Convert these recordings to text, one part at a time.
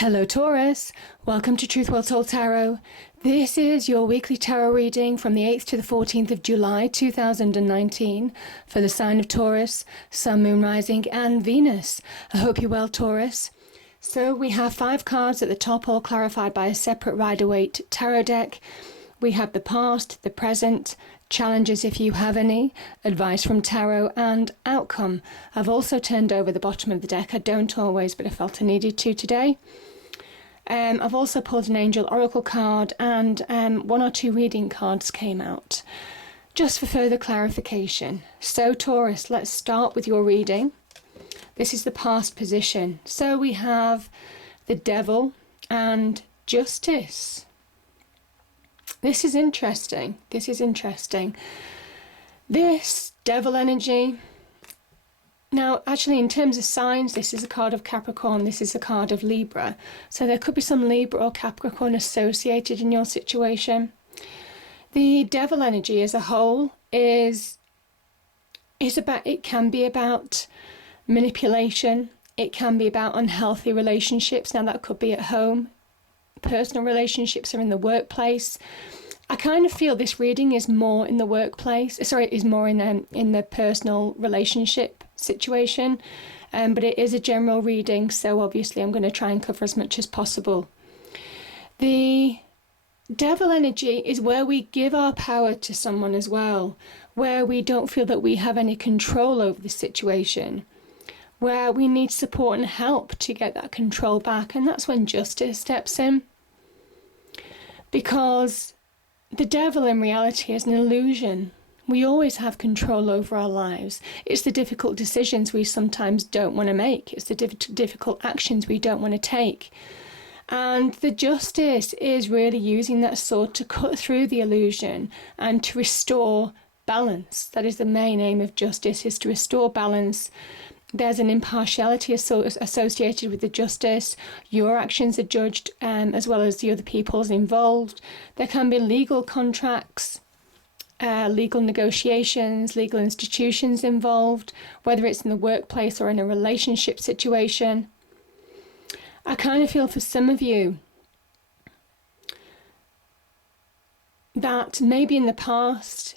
Hello Taurus, welcome to Truth Well Told Tarot. This is your weekly tarot reading from the 8th to the 14th of July 2019 for the sign of Taurus, Sun, Moon, Rising and Venus. I hope you're well, Taurus. So we have 5 cards at the top, all clarified by a separate Rider-Waite tarot deck. We have the past, the present, challenges if you have any, advice from tarot and outcome. I've also turned over the bottom of the deck. I don't always, but I felt I needed to today. I've also pulled an Angel Oracle card and 1 or 2 reading cards came out just for further clarification. So Taurus, let's start with your reading. This is the past position. So we have the Devil and Justice. This is interesting. This Devil energy. Now, actually, in terms of signs, this is a card of Capricorn, this is a card of Libra. So there could be some Libra or Capricorn associated in your situation. The Devil energy as a whole is about, it can be about manipulation. It can be about unhealthy relationships. Now, that could be at home. Personal relationships are in the workplace. I kind of feel this reading is more in the workplace. Is more in the personal relationship situation, but it is a general reading, so obviously I'm going to try and cover as much as possible. The Devil energy is where we give our power to someone as well, where we don't feel that we have any control over the situation, where we need support and help to get that control back, and that's when Justice steps in. Because the devil in reality is an illusion. We always have control over our lives. It's the difficult decisions we sometimes don't want to make. It's the difficult actions we don't want to take. And the Justice is really using that sword to cut through the illusion and to restore balance. That is the main aim of Justice, is to restore balance. There's an impartiality associated with the Justice. Your actions are judged as well as the other people's involved. There can be legal contracts, legal negotiations, legal institutions involved, whether it's in the workplace or in a relationship situation. I kind of feel for some of you that maybe in the past,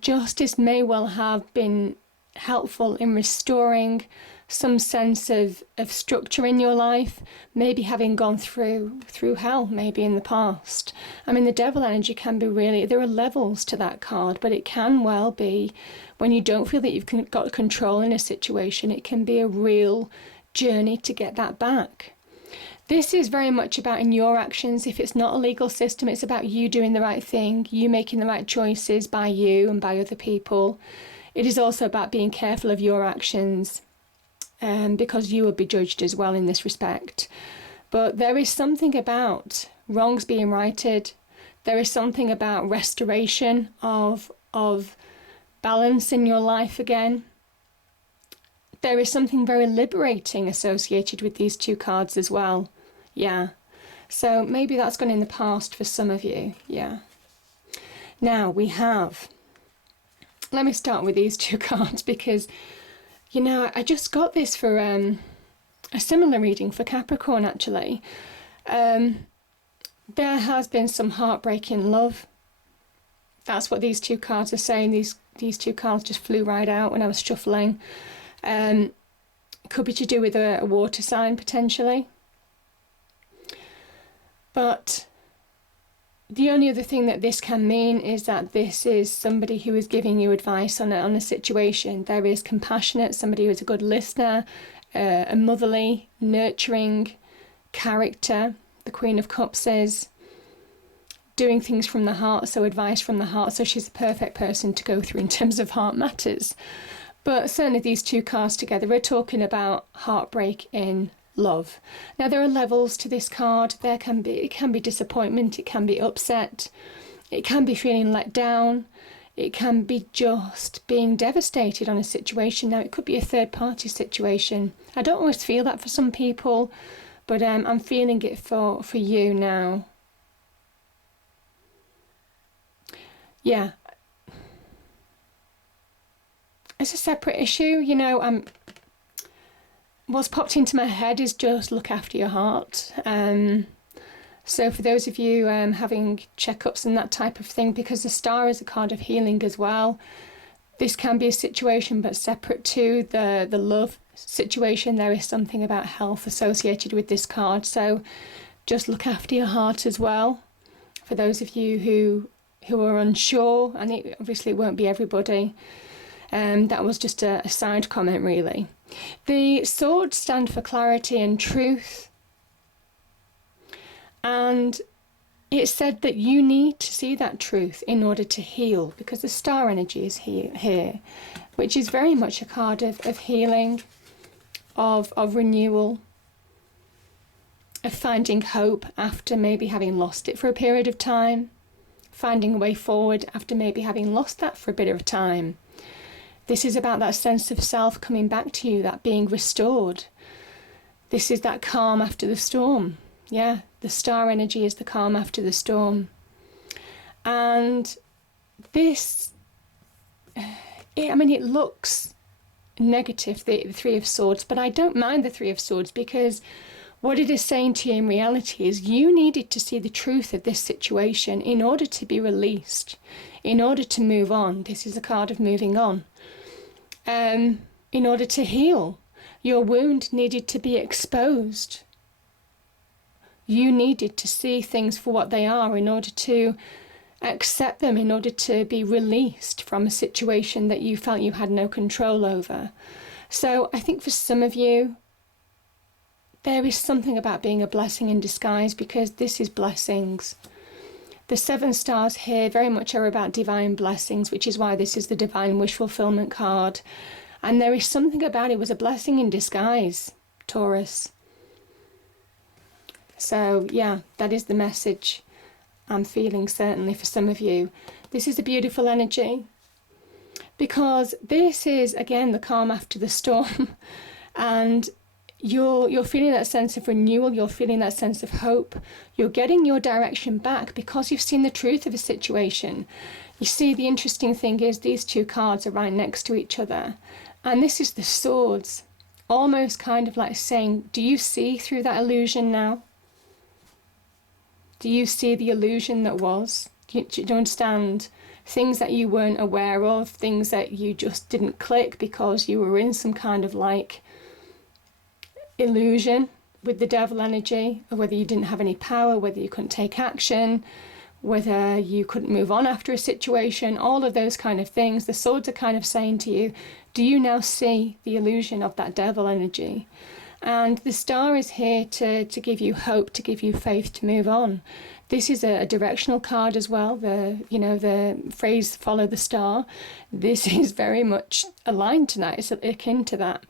Justice may well have been helpful in restoring some sense of structure in your life, maybe having gone through hell maybe in the past. I mean, the Devil energy can be really, there are levels to that card, but it can well be when you don't feel that you've got control in a situation, it can be a real journey to get that back. This is very much about in your actions. If it's not a legal system, it's about you doing the right thing, you making the right choices by you and by other people. It is also about being careful of your actions, because you will be judged as well in this respect. But there is something about wrongs being righted. There is something about restoration of balance in your life again. There is something very liberating associated with these 2 cards as well. Yeah. So maybe that's gone in the past for some of you. Yeah. Now we have... Let me start with these 2 cards because, you know, I just got this for a similar reading for Capricorn, actually. There has been some heartbreak in love. That's what these 2 cards are saying. These 2 cards just flew right out when I was shuffling. Could be to do with a water sign, potentially. But the only other thing that this can mean is that this is somebody who is giving you advice on a situation. There is compassionate, somebody who is a good listener, a motherly, nurturing character. The Queen of Cups is doing things from the heart, so advice from the heart. So she's the perfect person to go through in terms of heart matters. But certainly these 2 cards together, we're talking about heartbreak in love. Now there are levels to this card. It can be disappointment, it can be upset, it can be feeling let down, it can be just being devastated on a situation. Now it could be a third party situation. I don't always feel that for some people, but I'm feeling it for you now. Yeah, it's a separate issue, you know. what's popped into my head is just look after your heart. So for those of you having checkups and that type of thing, because the star is a card of healing as well, this can be a situation, but separate to the love situation, there is something about health associated with this card. So just look after your heart as well. For those of you who are unsure, and it obviously won't be everybody, that was just a side comment really. The swords stand for clarity and truth. And it's said that you need to see that truth in order to heal, because the star energy is here, which is very much a card of healing, of renewal, of finding hope after maybe having lost it for a period of time, finding a way forward after maybe having lost that for a bit of time. This is about that sense of self coming back to you, that being restored. This is that calm after the storm. Yeah, the star energy is the calm after the storm. And this, it looks negative, the Three of Swords, but I don't mind the Three of Swords, because what it is saying to you in reality is you needed to see the truth of this situation in order to be released, in order to move on. This is a card of moving on. In order to heal. Your wound needed to be exposed. You needed to see things for what they are in order to accept them, in order to be released from a situation that you felt you had no control over. So I think for some of you, there is something about being a blessing in disguise, because this is blessings. The 7 stars here very much are about divine blessings, which is why this is the divine wish fulfillment card. And there is something about it was a blessing in disguise, Taurus. So yeah, that is the message I'm feeling, certainly for some of you. This is a beautiful energy, because this is, again, the calm after the storm. And you're feeling that sense of renewal, you're feeling that sense of hope, you're getting your direction back because you've seen the truth of a situation. You see, the interesting thing is these 2 cards are right next to each other, and this is the swords, almost kind of like saying, do you see through that illusion now? Do you see the illusion that was? Do you understand things that you weren't aware of, things that you just didn't click because you were in some kind of like illusion with the devil energy, or whether you didn't have any power, whether you couldn't take action, whether you couldn't move on after a situation, all of those kind of things. The swords are kind of saying to you, do you now see the illusion of that devil energy? And the star is here to give you hope, to give you faith to move on. This is a directional card as well. The phrase "follow the star." This is very much aligned to that. It's akin to that,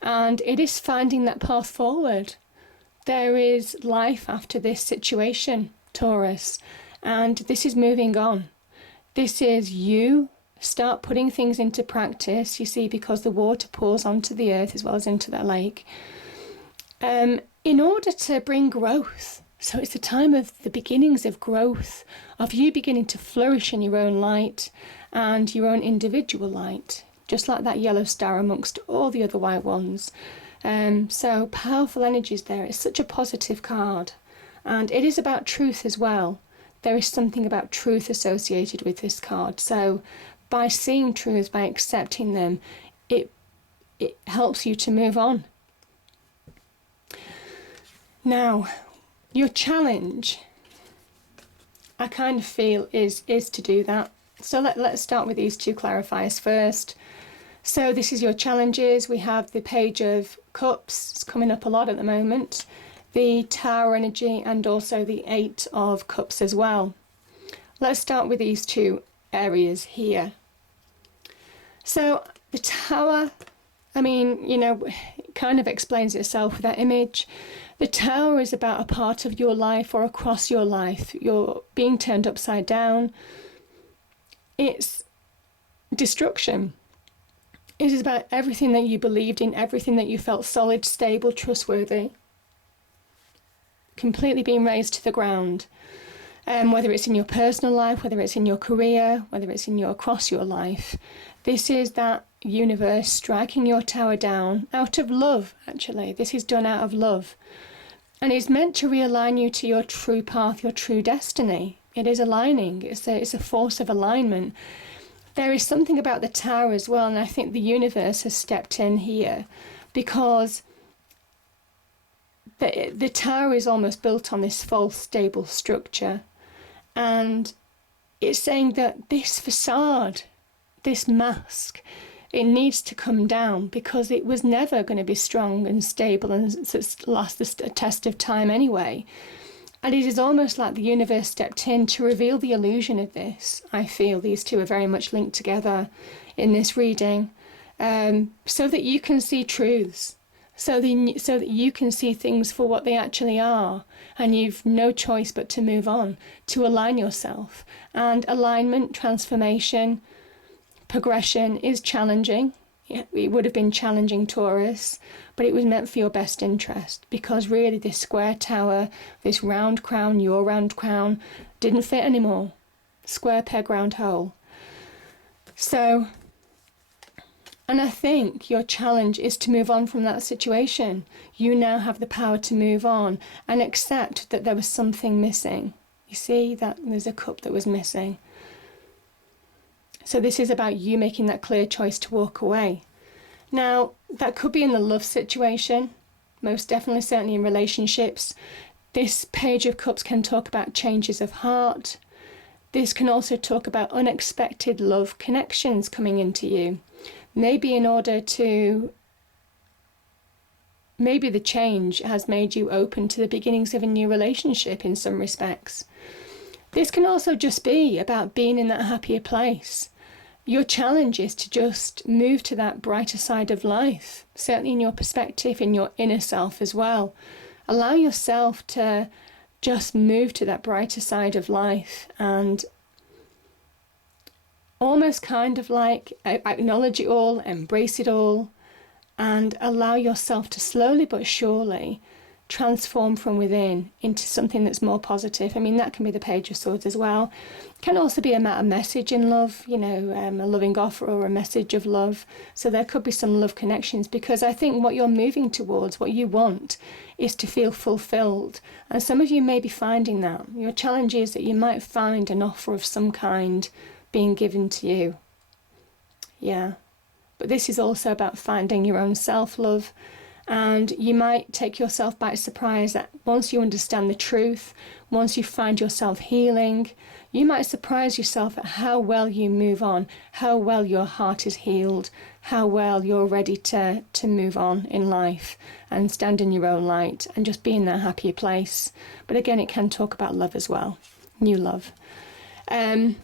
and it is finding that path forward. There is life after this situation, Taurus, and this is moving on. This is you start putting things into practice. You see, because the water pours onto the earth as well as into that lake. In order to bring growth. So it's a time of the beginnings of growth, of you beginning to flourish in your own light and your own individual light, just like that yellow star amongst all the other white ones. So powerful energies there. It's such a positive card. And it is about truth as well. There is something about truth associated with this card. So by seeing truths, by accepting them, it helps you to move on. Now, your challenge, I kind of feel, is to do that. So let's start with these 2 clarifiers first. So this is your challenges. We have the Page of Cups. It's coming up a lot at the moment. The Tower energy and also the 8 of Cups as well. Let's start with these 2 areas here. So the Tower, it kind of explains itself with that image. The Tower is about a part of your life or across your life. You're being turned upside down. It's destruction. It is about everything that you believed in, everything that you felt solid, stable, trustworthy, completely being razed to the ground. Whether it's in your personal life, whether it's in your career, whether it's across your life. This is that universe striking your tower down out of love, actually. This is done out of love. And it's meant to realign you to your true path, your true destiny. It is aligning. It's a force of alignment. There is something about the tower as well, and I think the universe has stepped in here because the tower is almost built on this false stable structure. And it's saying that this facade, this mask, it needs to come down because it was never going to be strong and stable and last a test of time anyway. And it is almost like the universe stepped in to reveal the illusion of this. I feel these two are very much linked together in this reading, so that you can see truths, so that you can see things for what they actually are, and you've no choice but to move on, to align yourself. And alignment, transformation, progression is challenging. It would have been challenging, Taurus, but it was meant for your best interest, because really this square tower, this round crown, your round crown, didn't fit anymore. Square peg, round hole. So, and I think your challenge is to move on from that situation. You now have the power to move on and accept that there was something missing. You see that there's a cup that was missing. So this is about you making that clear choice to walk away. Now, that could be in the love situation, most definitely, certainly in relationships. This Page of Cups can talk about changes of heart. This can also talk about unexpected love connections coming into you. Maybe the change has made you open to the beginnings of a new relationship in some respects. This can also just be about being in that happier place. Your challenge is to just move to that brighter side of life, certainly in your perspective, in your inner self as well. Allow yourself to just move to that brighter side of life and almost kind of like acknowledge it all, embrace it all, and allow yourself to slowly but surely transform from within into something that's more positive. I mean, that can be the Page of Swords as well. It can also be a message in love, a loving offer or a message of love. So there could be some love connections, because I think what you're moving towards, what you want, is to feel fulfilled. And some of you may be finding that. Your challenge is that you might find an offer of some kind being given to you. Yeah. But this is also about finding your own self-love. And you might take yourself by surprise that once you understand the truth, once you find yourself healing, you might surprise yourself at how well you move on, how well your heart is healed, how well you're ready to move on in life and stand in your own light and just be in that happier place. But again, it can talk about love as well, new love. The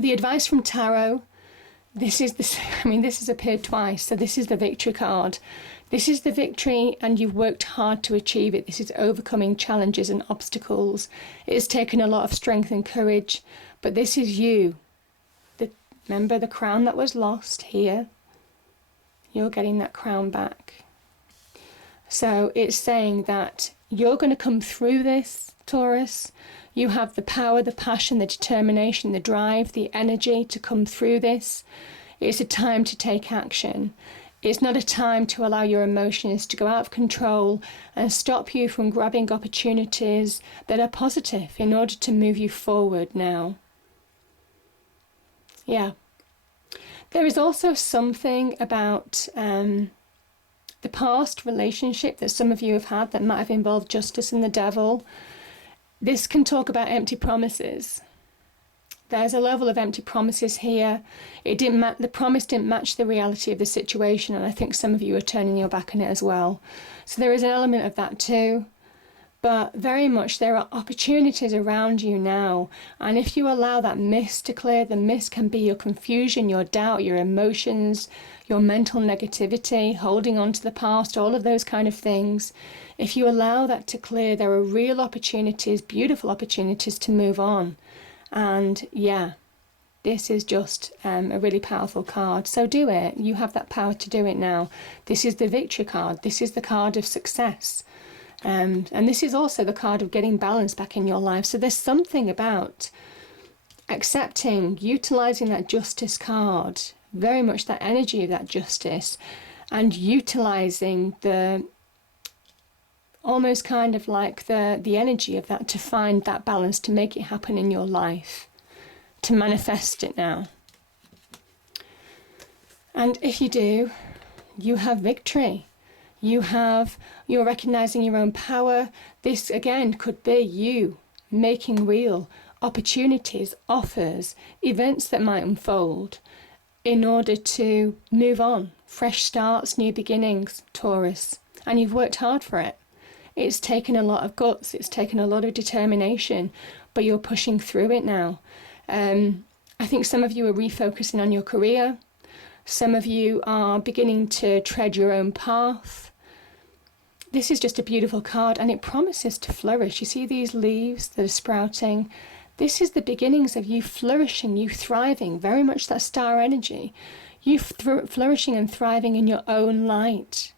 advice from Tarot. This has appeared twice, so this is the victory card. This is the victory, and you've worked hard to achieve it. This is overcoming challenges and obstacles. It has taken a lot of strength and courage, but this is you. Remember the crown that was lost here? You're getting that crown back. So it's saying that you're going to come through this, Taurus. You have the power, the passion, the determination, the drive, the energy to come through this. It's a time to take action. It's not a time to allow your emotions to go out of control and stop you from grabbing opportunities that are positive in order to move you forward now. Yeah. There is also something about the past relationship that some of you have had that might have involved justice and the devil. This can talk about empty promises. There's a level of empty promises here. The promise didn't match the reality of the situation, and I think some of you are turning your back on it as well. So there is an element of that too. But very much there are opportunities around you now. And if you allow that mist to clear, the mist can be your confusion, your doubt, your emotions, your mental negativity, holding on to the past, all of those kind of things. If you allow that to clear, there are real opportunities, beautiful opportunities to move on. And yeah, this is just a really powerful card. So do it. You have that power to do it now. This is the victory card. This is the card of success. And this is also the card of getting balance back in your life. So there's something about accepting, utilizing that justice card, very much that energy of that justice, and utilizing the almost kind of like the energy of that to find that balance, to make it happen in your life, to manifest it now. And if you do, you have victory. You're recognizing your own power. This again could be you making real opportunities, offers, events that might unfold in order to move on. Fresh starts, new beginnings, Taurus. And you've worked hard for it. It's taken a lot of guts, it's taken a lot of determination, but you're pushing through it now. I think some of you are refocusing on your career. Some of you are beginning to tread your own path. This is just a beautiful card, and it promises to flourish. You see these leaves that are sprouting? This is the beginnings of you flourishing, you thriving, very much that star energy. You flourishing and thriving in your own light.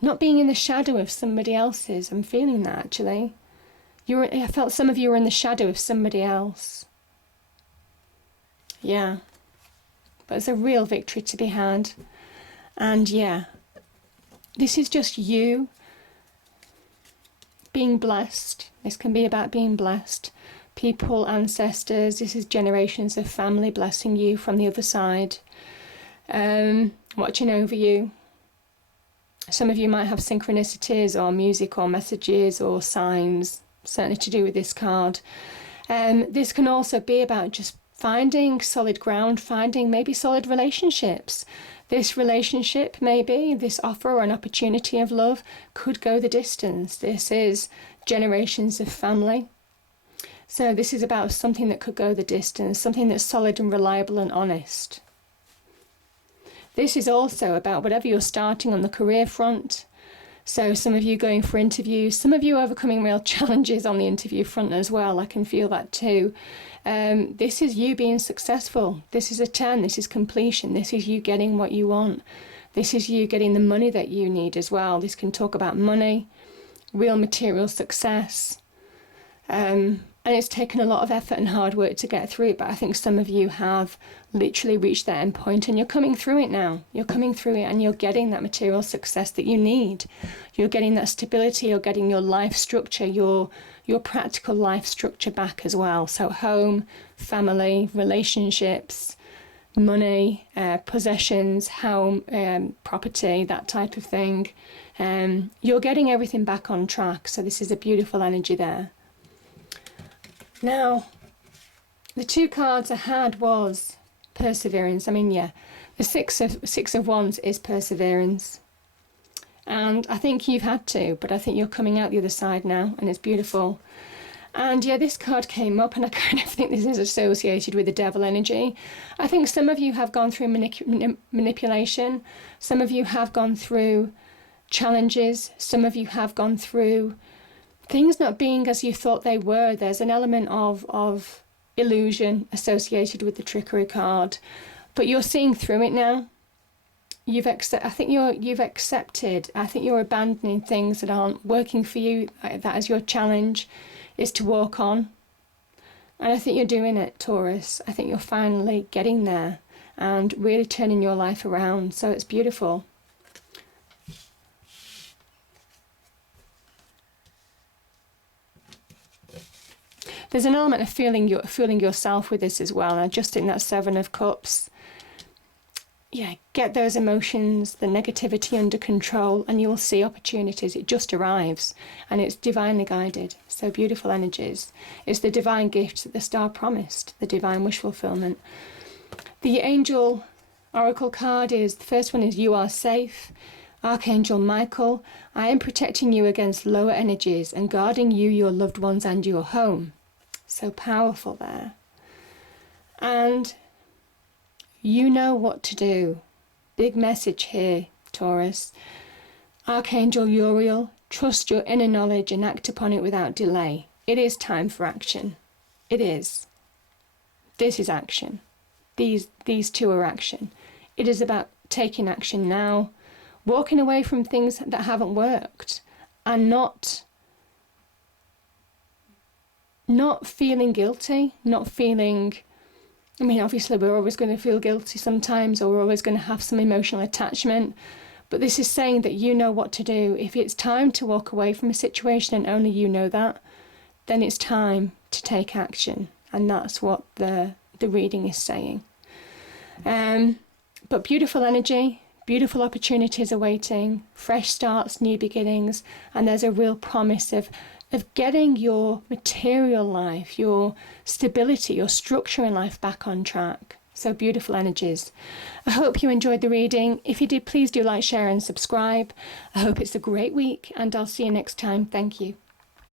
Not being in the shadow of somebody else's. I'm feeling that, actually. I felt some of you were in the shadow of somebody else. Yeah. But there's a real victory to be had. And yeah, this is just you being blessed. This can be about being blessed. People, ancestors, this is generations of family blessing you from the other side. Watching over you. Some of you might have synchronicities or music or messages or signs, certainly to do with this card. This can also be about just finding solid ground, finding maybe solid relationships. This relationship, maybe, this offer or an opportunity of love could go the distance. This is generations of family. So this is about something that could go the distance, something that's solid and reliable and honest. This is also about whatever you're starting on the career front. So some of you going for interviews, some of you overcoming real challenges on the interview front as well. I can feel that too. This is you being successful. This is a 10. This is completion. This is you getting what you want. This is you getting the money that you need as well. This can talk about money, real material success. And it's taken a lot of effort and hard work to get through it, but I think some of you have literally reached that end point and you're coming through it now. You're coming through it and you're getting that material success that you need. You're getting that stability, you're getting your life structure, your practical life structure back as well. So home, family, relationships, money, possessions, home, property, that type of thing. You're getting everything back on track. So this is a beautiful energy there. Now, the two cards I had was perseverance. I mean, yeah, the six of wands is perseverance. And I think you've had to, but I think you're coming out the other side now, and it's beautiful. And yeah, this card came up, and I kind of think this is associated with the devil energy. I think some of you have gone through manipulation. Some of you have gone through challenges. Some of you have gone through things not being as you thought they were. There's an element of illusion associated with the trickery card, but you're seeing through it now. You've accepted. I think you're abandoning things that aren't working for you. That is your challenge, is to walk on. And I think you're doing it, Taurus. I think you're finally getting there and really turning your life around. So it's beautiful. There's an element of feeling yourself with this as well. And I just think that Seven of Cups. Yeah, get those emotions, the negativity under control, and you'll see opportunities. It just arrives, and it's divinely guided. So beautiful energies. It's the divine gift that the star promised, the divine wish fulfillment. The angel oracle card is, the first one is you are safe. Archangel Michael, I am protecting you against lower energies and guarding you, your loved ones, and your home. So powerful there. And you know what to do. Big message here, Taurus. Archangel Uriel, trust your inner knowledge and act upon it without delay. It is time for action. It is. This is action. These two are action. It is about taking action now, walking away from things that haven't worked, and not feeling guilty, not feeling I mean, obviously we're always going to feel guilty sometimes, or we're always going to have some emotional attachment. But this is saying that you know what to do. If it's time to walk away from a situation and only you know that, then it's time to take action. And that's what the reading is saying. But beautiful energy, beautiful opportunities awaiting, fresh starts, new beginnings, and there's a real promise of getting your material life, your stability, your structure in life back on track. So beautiful energies. I hope you enjoyed the reading. If you did, please do like, share and subscribe. I hope it's a great week, and I'll see you next time. Thank you.